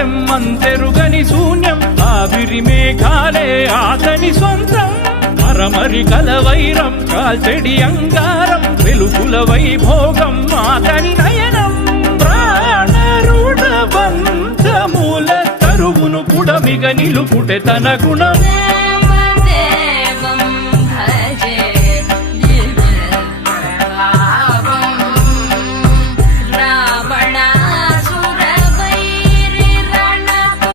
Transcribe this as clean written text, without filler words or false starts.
తెమ్మంతెరుగని శూన్యం ఆవిరి మేఘాలే ఆతని సొంతం మరమరి కల వైరం కాల్చెడి అంగారం వెలుగుల వైభోగం ఆతని నయనం ప్రాణరుణ బంధముల తరువును పుడమిగ నిలుపుటె తన గుణం